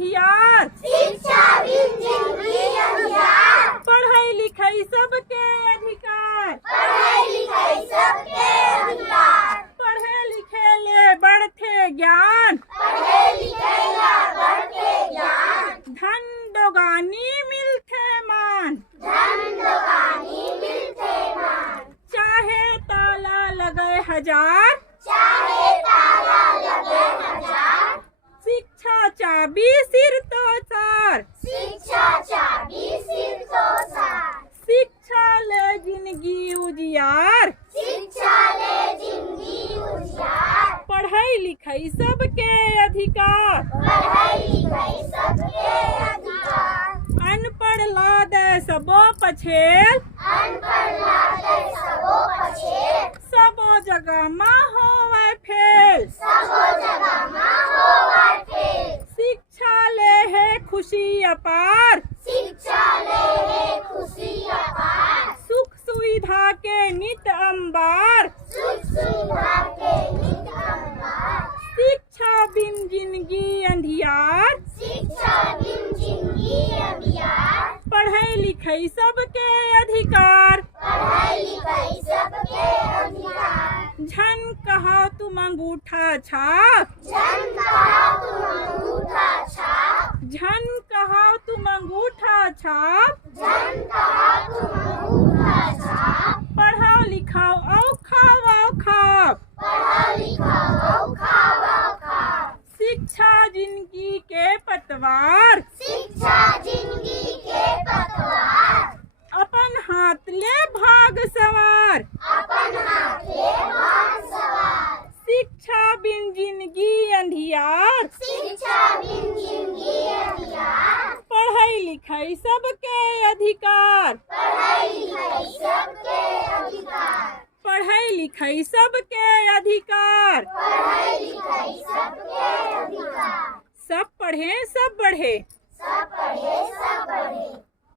अंधियार, शिक्षा बिन जिंदगी अंधियार। पढ़ाई लिखाई सबके अधिकार, पढ़ाई लिखाई सबके अधिकार। पढ़े लिखे ले बढ़ते ज्ञान, पढ़े लिखे ला बढ़ते ज्ञान। धन दोगानी मिलते मान, धन दोगानी मिलते मान। चाहे ताला लगे हजार, चाहे ताला लगे हजार। शिक्षा चाबी सिर तो सार, शिक्षा चाबी सिर तो सार। शिक्षा ले जिंदगी उजियार, शिक्षा ले जिंदगी उजियार। पढ़ाई लिखाई सबके अधिकार, पढ़ाई लिखाई सबके अधिकार। अनपढ़ ला दे सबो पछेल, अनपढ़ लागे सबो पछेल। सबो जगह माँ होवे फेल, सबो जगह माँ होवे फेल। शिक्षा ले है खुशी अपार, शिक्षा ले है खुशी अपार। सुख सुविधा के नित अंबार, सुख सुविधा के नित अंबार। शिक्षा बिन जिंदगी अंधियार, शिक्षा बिन जिंदगी अंधियार। पढ़ाई लिखाई सबके अधिकार। पढ़ाई लिखाई सबके अधिकार। झन कहा तुम अंगूठा छाप, जन कहा तुम अंगूठा छाप। झन कहा तुम अंगूठा छाप, जन कहा तुम अंगूठा छाप। पढ़ाओ लिखाओ औ खाओ खाप, पढ़ा लिखा औ खावा खाप। शिक्षा जिंदगी के पतवार, शिक्षा जिंदगी के पतवार। अपन हाथ ले भाग सवार, अपन हाथ ले भाग सवार। शिक्षा बिन जिंदगी अंधियार, शिक्षा बिन जिंदगी अंधियार। पढ़ाई लिखाई सबके अधिकार, पढ़ाई लिखाई सबके अधिकार। पढ़ाई लिखाई सबके अधिकार। पढ़ाई लिखाई सबके अधिकार। सब पढ़ें सब बढ़े।